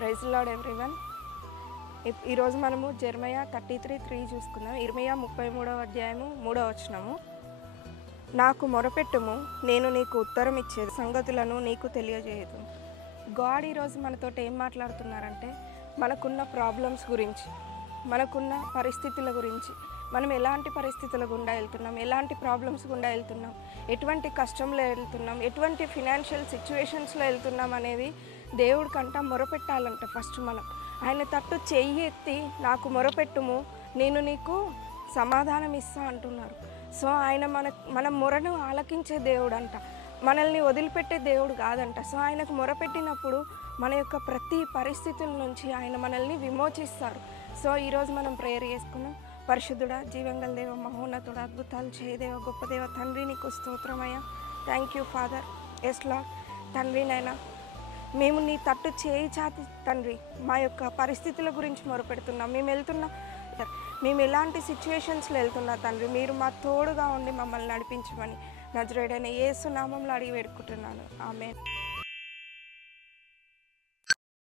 Praise lord everyone. ఈరోజు మనము జెర్మయా 33:3 చూసుకుందాం. ఇర్మియా 33వ అధ్యాయము 3వ వచనము. నాకు మొరపెట్టుము, నేను నీకు ఉత్తరం ఇచ్చేది సంగతులను నీకు తెలియజేయదు. గాడ్ ఈరోజు మనతో ఏం మాట్లాడుతున్నారంటే మనకున్న ప్రాబ్లమ్స్ గురించి, మనకున్న పరిస్థితుల గురించి, మనం ఎలాంటి పరిస్థితుల గుండా వెళ్తున్నాం, ఎలాంటి ప్రాబ్లమ్స్ గుండా వెళ్తున్నాం, ఎటువంటి కష్టంలో వెళ్తున్నాం, ఎటువంటి ఫినాన్షియల్ సిచ్యువేషన్స్లో వెళ్తున్నాం అనేది దేవుడికంట మొరపెట్టాలంట. ఫస్ట్ మనం ఆయన తట్టు చెయ్యి ఎత్తి నాకు మొరపెట్టుము, నేను నీకు సమాధానం ఇస్తా అంటున్నారు. సో ఆయన మన మొరను ఆలకించే దేవుడు అంట, మనల్ని వదిలిపెట్టే దేవుడు కాదంట. సో ఆయనకు మొరపెట్టినప్పుడు మన యొక్క ప్రతి పరిస్థితుల నుంచి ఆయన మనల్ని విమోచిస్తారు. సో ఈరోజు మనం ప్రేయర్ చేసుకున్నాం. పరిశుద్ధుడా, జీవంగల దేవ, మహోన్నతుడా, అద్భుతాలు చేయదేవ, గొప్ప దేవ తండ్రి, నీకు స్తోత్రమయ్యా. Thank you Father. Yes Lord తండ్రి, నైనా మేము నీ తట్టు చేయి చాతి తండ్రి మా యొక్క పరిస్థితుల గురించి మొరపెడుతున్నాం. మేము ఎలాంటి సిచ్యువేషన్స్లో వెళ్తున్నా తండ్రి, మీరు మా తోడుగా ఉండి మమ్మల్ని నడిపించమని నజరేయుడైన యేసు నామములో అడిగి వేడుకుంటున్నాను. ఆమేన్.